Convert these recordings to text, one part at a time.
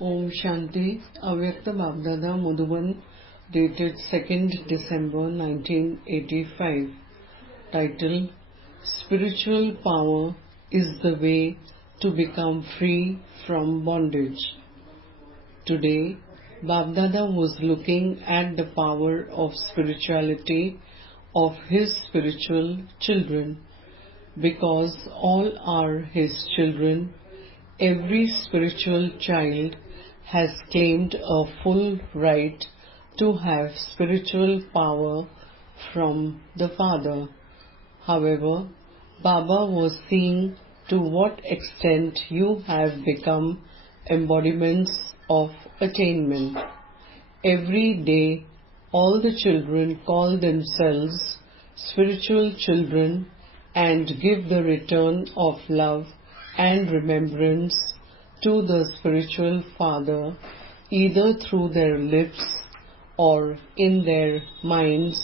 Om Shanti, Avyakt Babdada Madhuban, dated 2nd December 1985. Title: Spiritual Power is the Way to Become Free from Bondage. Today, Babdada was looking at the power of spirituality of his spiritual children. Because all are his children, every spiritual child has claimed a full right to have spiritual power from the Father. However, Baba was seeing to what extent you have become embodiments of attainment. Every day, all the children call themselves spiritual children and give the return of love and remembrance to the spiritual Father, either through their lips or in their minds,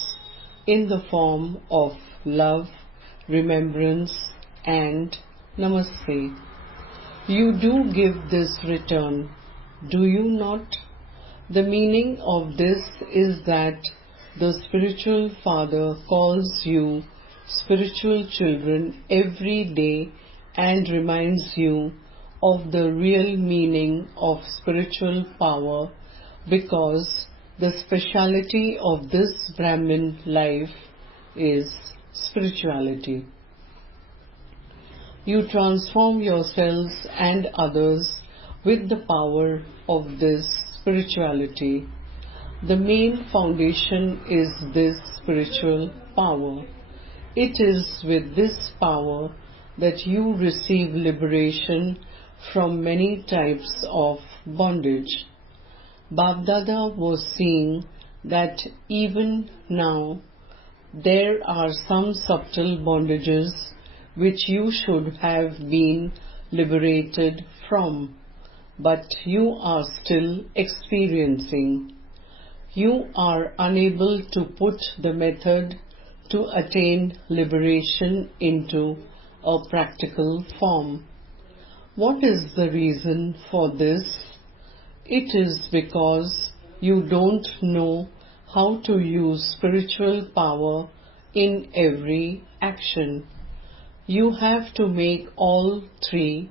in the form of love, remembrance, and namaste. You do give this return, do you not? The meaning of this is that the spiritual Father calls you spiritual children every day and reminds you of the real meaning of spiritual power, because the speciality of this Brahmin life is spirituality. You transform yourselves and others with the power of this spirituality. The main foundation is this spiritual power. It is with this power that you receive liberation from many types of bondage. Babdada was seeing that even now there are some subtle bondages which you should have been liberated from, but you are still experiencing. You are unable to put the method to attain liberation into a practical form. What is the reason for this? It is because you don't know how to use spiritual power in every action. You have to make all three,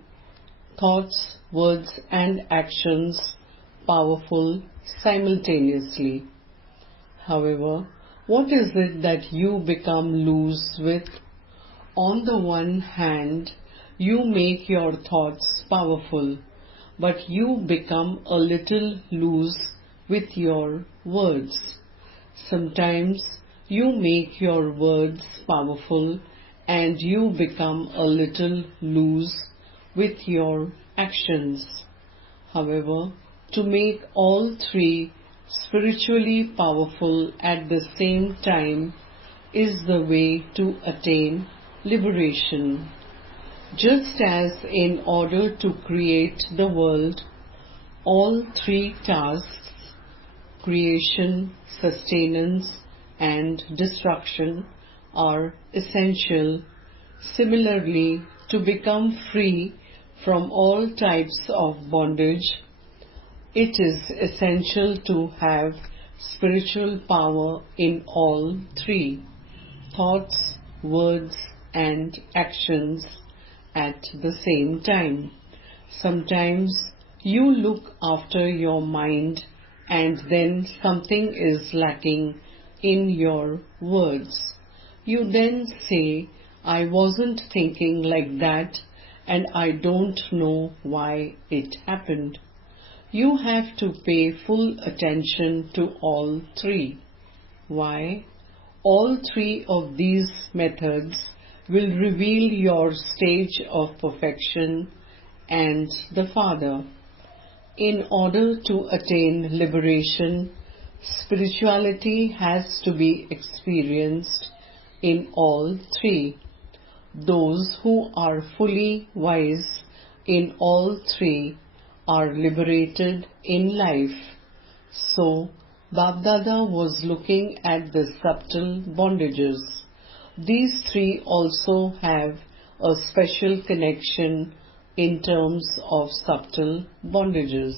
thoughts, words, and actions, powerful simultaneously. However, what is it that you become loose with? On the one hand, you make your thoughts powerful, but you become a little loose with your words. Sometimes you make your words powerful and you become a little loose with your actions. However, to make all three spiritually powerful at the same time is the way to attain liberation. Just as in order to create the world, all three tasks, creation, sustenance, and destruction, are essential, similarly, to become free from all types of bondage, it is essential to have spiritual power in all three, thoughts, words, and actions at the same time. Sometimes you look after your mind and then something is lacking in your words. You then say, I wasn't thinking like that and I don't know why it happened. You have to pay full attention to all three. Why? All three of these methods will reveal your stage of perfection and the Father. In order to attain liberation, spirituality has to be experienced in all three. Those who are fully wise in all three are liberated in life. So, Babdada was looking at the subtle bondages. These three also have a special connection in terms of subtle bondages.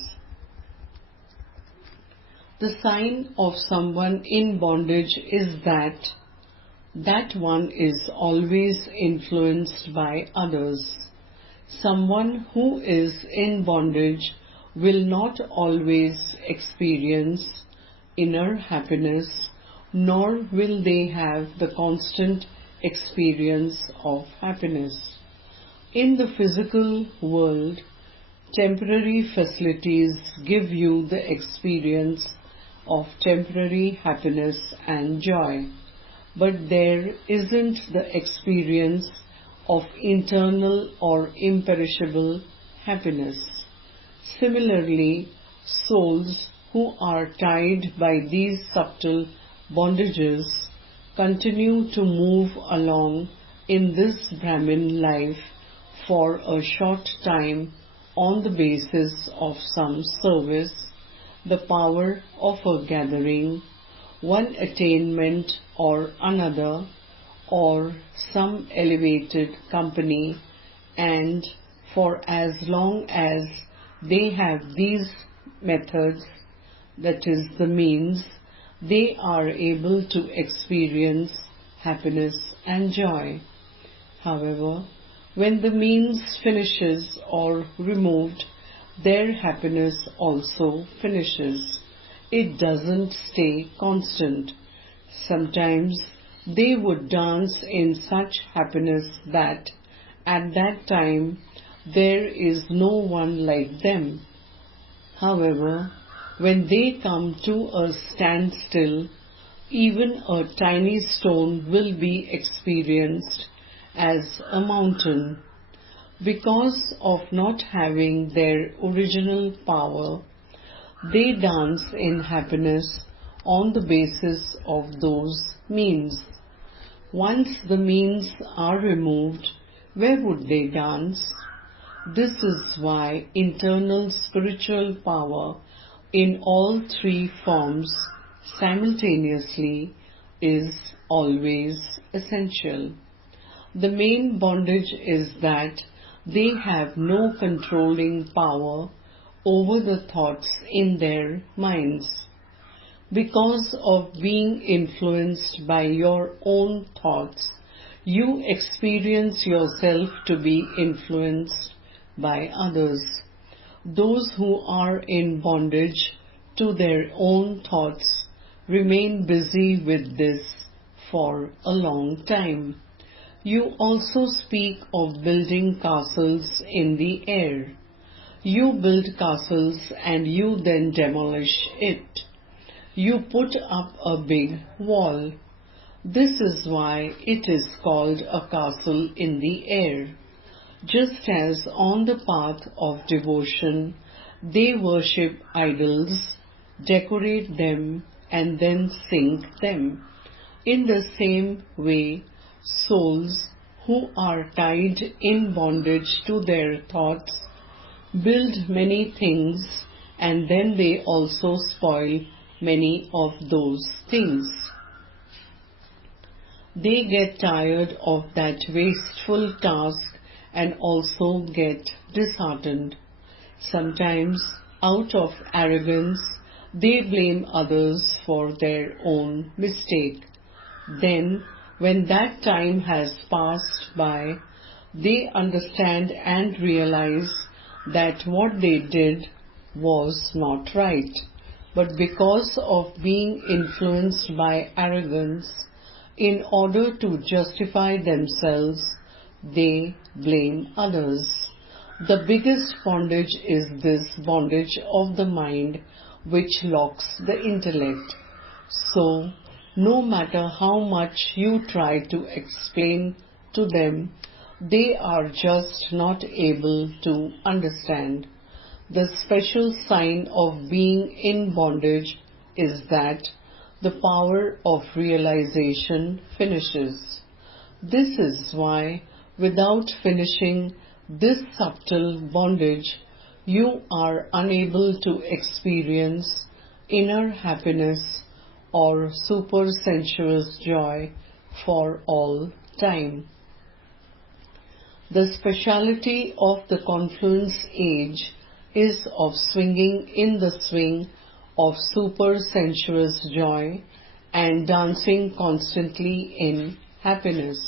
The sign of someone in bondage is that one is always influenced by others. Someone who is in bondage will not always experience inner happiness, nor will they have the constant experience of happiness. In the physical world, temporary facilities give you the experience of temporary happiness and joy, but there isn't the experience of internal or imperishable happiness. Similarly, souls who are tied by these subtle bondages continue to move along in this Brahmin life for a short time on the basis of some service, the power of a gathering, one attainment or another, or some elevated company, and for as long as they have these methods, that is the means, they are able to experience happiness and joy. However, when the means finishes or removed, their happiness also finishes. It doesn't stay constant. Sometimes they would dance in such happiness that at that time there is no one like them. However, when they come to a standstill, even a tiny stone will be experienced as a mountain. Because of not having their original power, they dance in happiness on the basis of those means. Once the means are removed, where would they dance? This is why internal spiritual power in all three forms simultaneously is always essential. The main bondage is that they have no controlling power over the thoughts in their minds. Because of being influenced by your own thoughts, you experience yourself to be influenced by others. Those who are in bondage to their own thoughts remain busy with this for a long time. You also speak of building castles in the air. You build castles and you then demolish it. You put up a big wall. This is why it is called a castle in the air. Just as on the path of devotion, they worship idols, decorate them, and then sink them. In the same way, souls who are tied in bondage to their thoughts build many things, and then they also spoil many of those things. They get tired of that wasteful task and also get disheartened. Sometimes, out of arrogance, they blame others for their own mistake. Then, when that time has passed by, they understand and realize that what they did was not right. But because of being influenced by arrogance, in order to justify themselves, they blame others. The biggest bondage is this bondage of the mind which locks the intellect. So, no matter how much you try to explain to them, they are just not able to understand. The special sign of being in bondage is that the power of realization finishes. This is why, without finishing this subtle bondage, you are unable to experience inner happiness or supersensuous joy for all time. The speciality of the confluence age is of swinging in the swing of super sensuous joy and dancing constantly in happiness.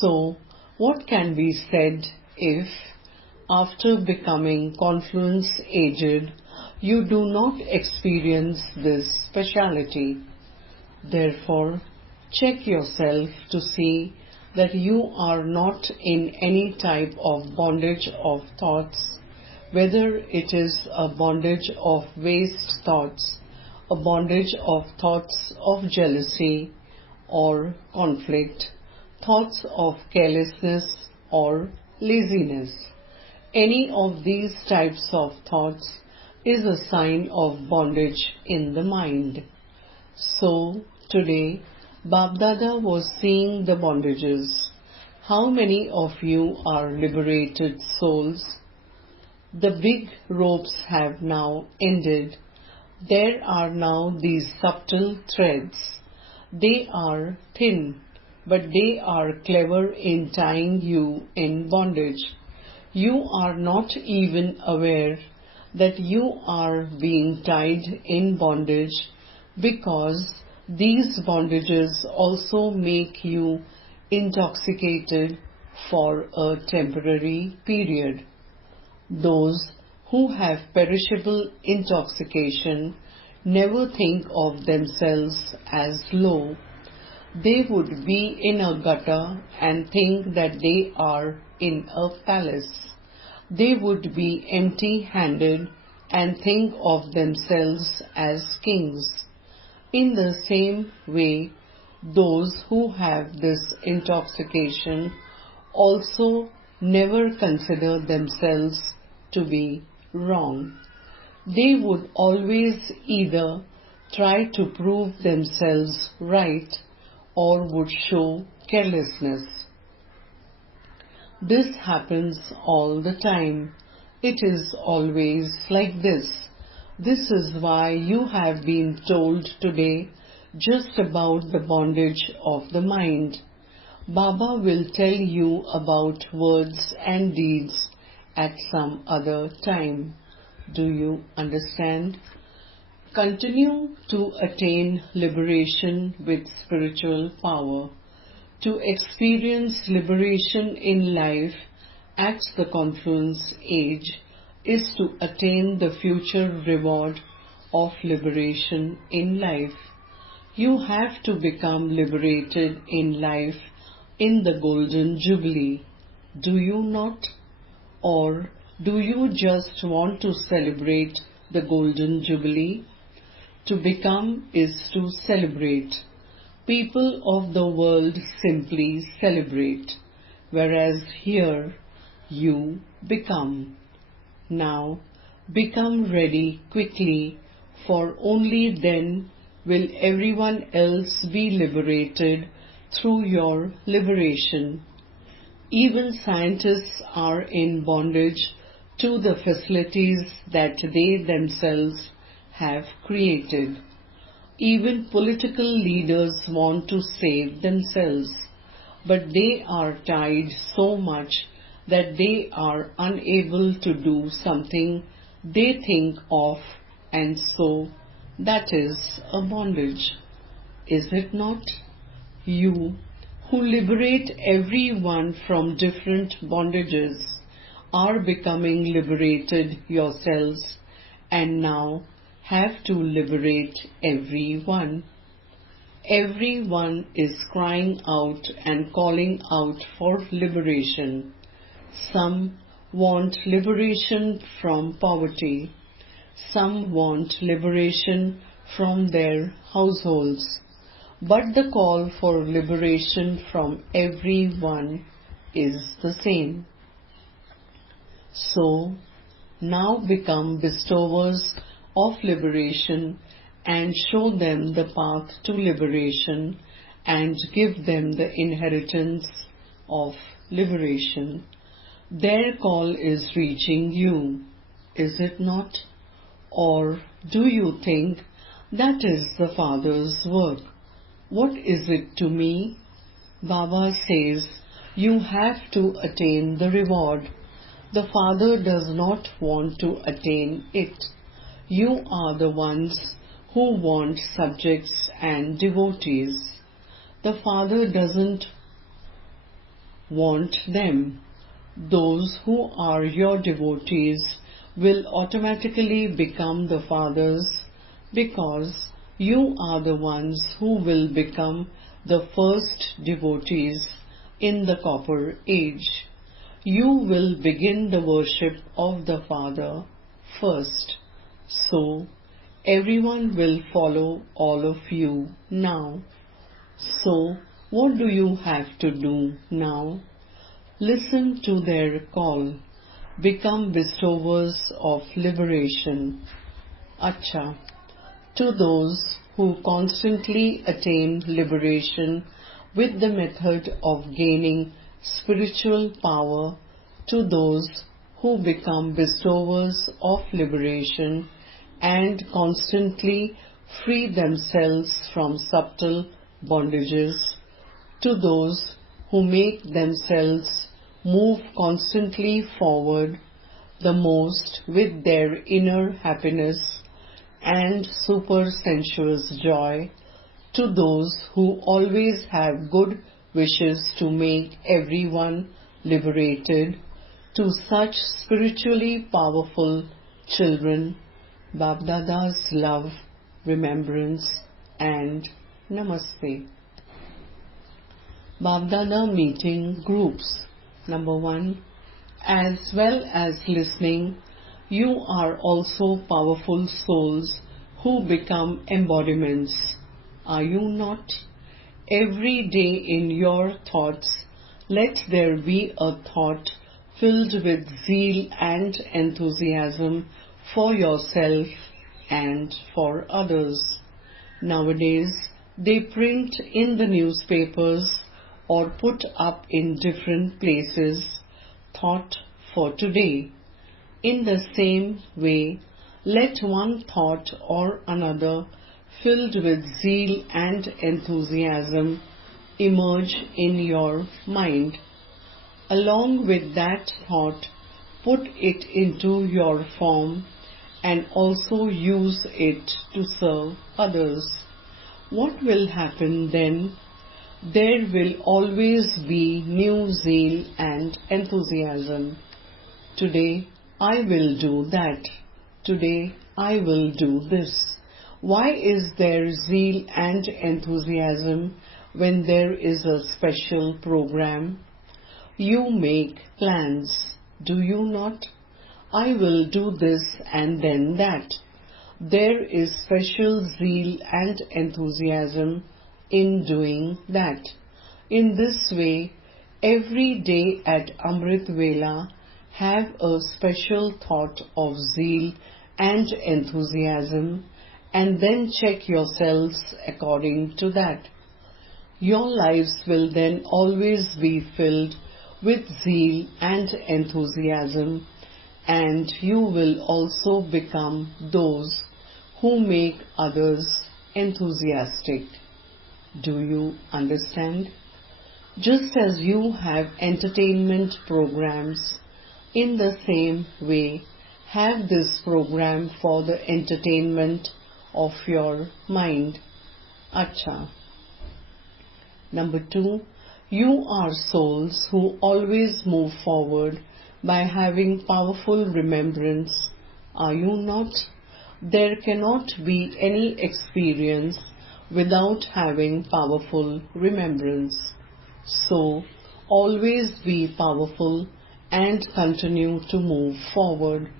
So, what can be said if, after becoming confluence aged, you do not experience this speciality? Therefore, check yourself to see that you are not in any type of bondage of thoughts, whether it is a bondage of waste thoughts, a bondage of thoughts of jealousy or conflict, thoughts of carelessness or laziness. Any of these types of thoughts is a sign of bondage in the mind. So, today, Bab-Dada was seeing the bondages. How many of you are liberated souls? The big ropes have now ended. There are now these subtle threads. They are thin, but they are clever in tying you in bondage. You are not even aware that you are being tied in bondage, because these bondages also make you intoxicated for a temporary period. Those who have perishable intoxication never think of themselves as low. They would be in a gutter and think that they are in a palace. They would be empty-handed and think of themselves as kings. In the same way, those who have this intoxication also never consider themselves to be wrong. They would always either try to prove themselves right or would show carelessness. This happens all the time. It is always like this. This is why you have been told today just about the bondage of the mind. Baba will tell you about words and deeds at some other time. Do you understand? Continue to attain liberation with spiritual power. To experience liberation in life at the confluence age is to attain the future reward of liberation in life. You have to become liberated in life in the Golden Jubilee. Do you not? Or do you just want to celebrate the Golden Jubilee? To become is to celebrate. People of the world simply celebrate, whereas here you become. Now become ready quickly, for only then will everyone else be liberated through your liberation. Even scientists are in bondage to the facilities that they themselves have created. Even political leaders want to save themselves, but they are tied so much that they are unable to do something they think of, and so that is a bondage. Is it not? You, who liberate everyone from different bondages, are becoming liberated yourselves, and now have to liberate everyone. Everyone is crying out and calling out for liberation. Some want liberation from poverty. Some want liberation from their households. But the call for liberation from everyone is the same. So, now become bestowers of liberation and show them the path to liberation and give them the inheritance of liberation. Their call is reaching you, is it not? Or do you think that is the Father's work? What is it to me? Baba says you have to attain the reward. The Father does not want to attain it. You are the ones who want subjects and devotees. The Father doesn't want them. Those who are your devotees will automatically become the Father's because you are the ones who will become the first devotees in the Copper Age. You will begin the worship of the Father first. So, everyone will follow all of you now. So, what do you have to do now? Listen to their call. Become bestowers of liberation. Acha. To those who constantly attain liberation with the method of gaining spiritual power, to those who become bestowers of liberation and constantly free themselves from subtle bondages, to those who make themselves move constantly forward the most with their inner happiness and super-sensuous joy, to those who always have good wishes to make everyone liberated, to such spiritually powerful children, Bab-Dada's love, remembrance and Namaste. Bab-Dada meeting groups. Number 1. As well as listening, you are also powerful souls who become embodiments. Are you not? Every day in your thoughts, let there be a thought filled with zeal and enthusiasm for yourself and for others. Nowadays, they print in the newspapers or put up in different places, thought for today. In the same way, let one thought or another filled with zeal and enthusiasm emerge in your mind. Along with that thought, put it into your form and also use it to serve others. What will happen then? There will always be new zeal and enthusiasm. Today I will do that. Today I will do this. Why is there zeal and enthusiasm when there is a special program? You make plans, do you not? I will do this and then that. There is special zeal and enthusiasm in doing that. In this way, every day at Amrit Vela, have a special thought of zeal and enthusiasm and then check yourselves according to that. Your lives will then always be filled with zeal and enthusiasm, and you will also become those who make others enthusiastic. Do you understand? Just as you have entertainment programs, in the same way, have this program for the entertainment of your mind. Acha. Number 2. You are souls who always move forward by having powerful remembrance. Are you not? There cannot be any experience without having powerful remembrance. So, always be powerful and continue to move forward.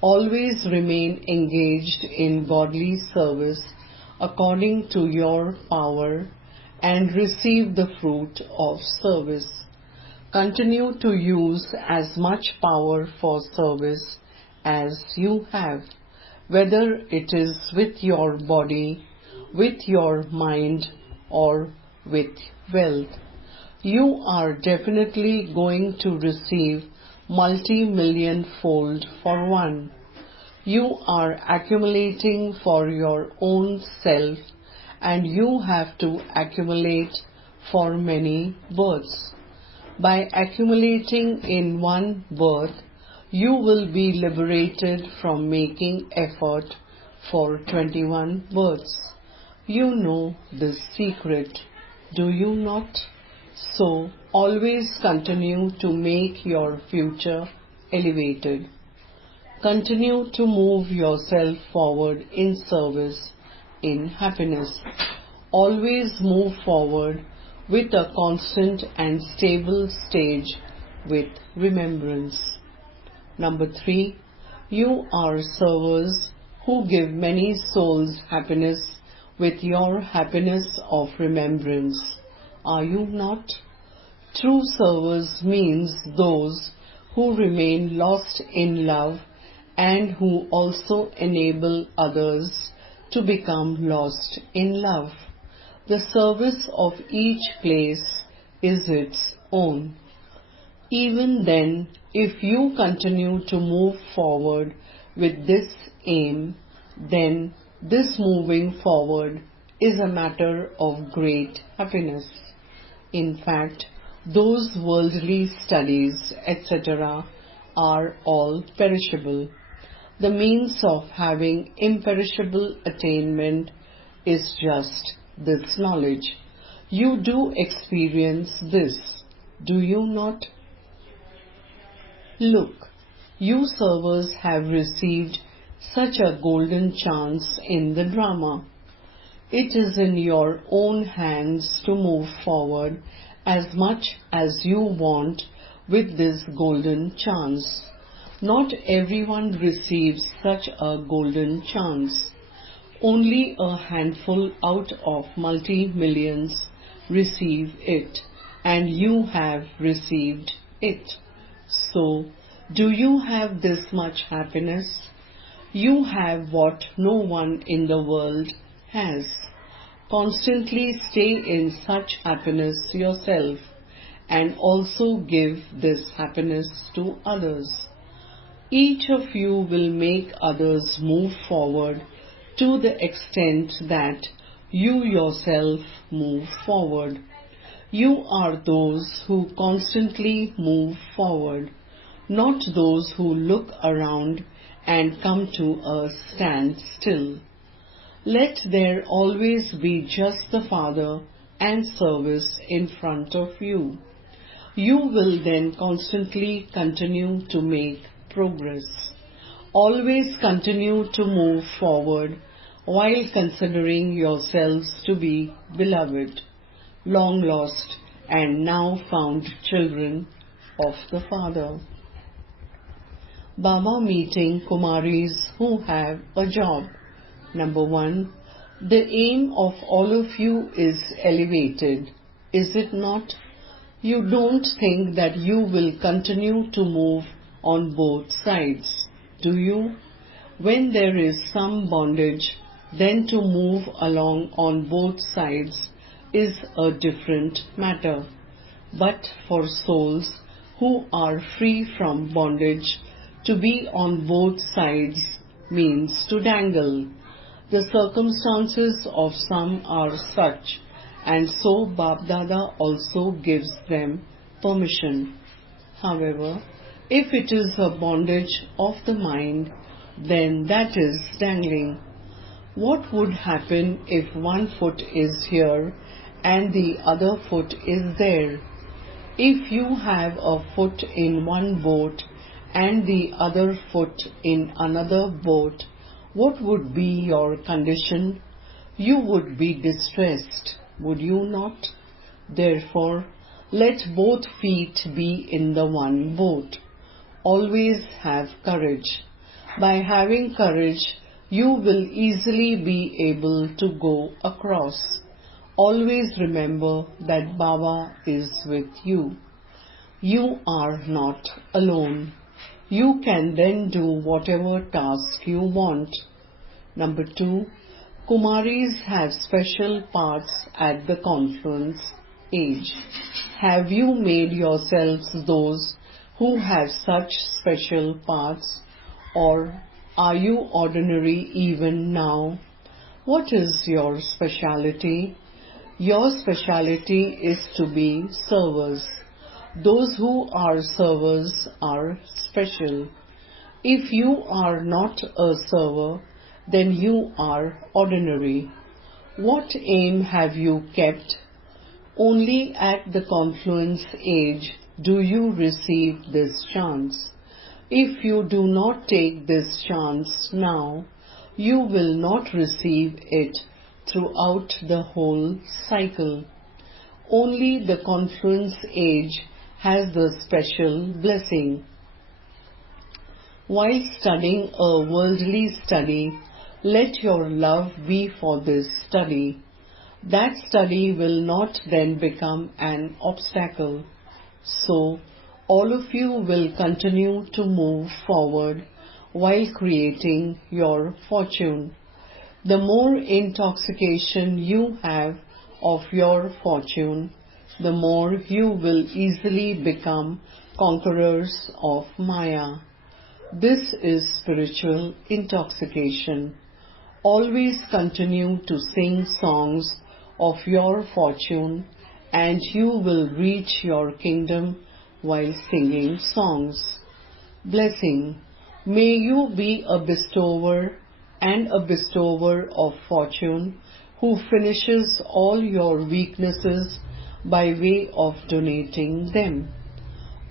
Always remain engaged in godly service according to your power and receive the fruit of service. Continue to use as much power for service as you have, whether it is with your body, with your mind, or with wealth. You are definitely going to receive multi-million fold for one. You are accumulating for your own self, and you have to accumulate for many births. By accumulating in one birth, You will be liberated from making effort for 21 births. You know this secret, do you not? So always continue to make your future elevated. Continue to move yourself forward in service, in happiness. Always move forward with a constant and stable stage with remembrance. Number 3. You are servers who give many souls happiness with your happiness of remembrance. Are you not? True servers means those who remain lost in love and who also enable others to become lost in love. The service of each place is its own. Even then, if you continue to move forward with this aim, then this moving forward is a matter of great happiness. In fact, those worldly studies, etc., are all perishable. The means of having imperishable attainment is just this knowledge. You do experience this, do you not? Look, you servers have received such a golden chance in the drama. It is in your own hands to move forward as much as you want with this golden chance. Not everyone receives such a golden chance. Only a handful out of multi-millions receive it, and you have received it. So, do you have this much happiness? You have what no one in the world has. Constantly stay in such happiness yourself and also give this happiness to others. Each of you will make others move forward to the extent that you yourself move forward. You are those who constantly move forward, not those who look around and come to a standstill. Let there always be just the Father and service in front of you. You will then constantly continue to make progress. Always continue to move forward while considering yourselves to be beloved, long lost and now found children of the Father. Baba meeting Kumaris who have a job. Number 1. The aim of all of you is elevated, is it not? You don't think that you will continue to move on both sides, do you? When there is some bondage, then to move along on both sides is a different matter. But for souls who are free from bondage, to be on both sides means to dangle. The circumstances of some are such, and so Bap-Dada also gives them permission. However, if it is a bondage of the mind, then that is dangling. What would happen if one foot is here and the other foot is there? If you have a foot in one boat and the other foot in another boat, what would be your condition? You would be distressed, would you not? Therefore, let both feet be in the one boat. Always have courage. By having courage, you will easily be able to go across. Always remember that Baba is with you. You are not alone. You can then do whatever task you want. Number 2. Kumaris have special parts at the conference age. Have you made yourselves those who have such special parts, or are you ordinary even now? What is your speciality? Your speciality is to be servers. Those who are servers are special. If you are not a server, then you are ordinary. What aim have you kept? Only at the confluence age do you receive this chance. If you do not take this chance now, you will not receive it throughout the whole cycle. Only the confluence age has the special blessing. While studying a worldly study, let your love be for this study. That study will not then become an obstacle. So, all of you will continue to move forward while creating your fortune. The more intoxication you have of your fortune, the more you will easily become conquerors of Maya. This is spiritual intoxication. Always continue to sing songs of your fortune, and you will reach your kingdom while singing songs. Blessing. May you be a bestower and a bestower of fortune who finishes all your weaknesses by way of donating them.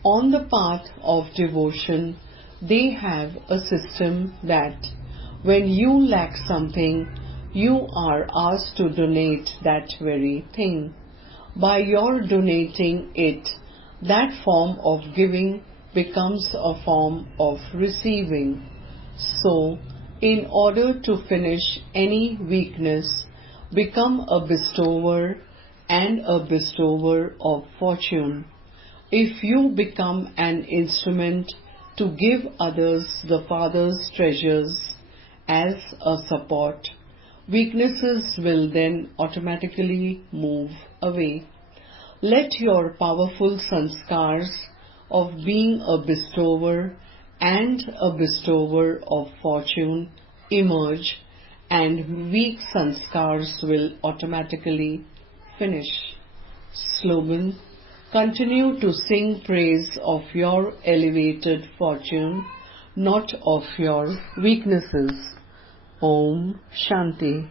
On the path of devotion, they have a system that when you lack something, you are asked to donate that very thing. By your donating it, that form of giving becomes a form of receiving. So, in order to finish any weakness, become a bestower and a bestower of fortune. If you become an instrument to give others the Father's treasures as a support, weaknesses will then automatically move away. Let your powerful sanskars of being a bestower and a bestower of fortune emerge, and weak sanskars will automatically finish. Slogan: continue to sing praise of your elevated fortune, not of your weaknesses. Om Shanti.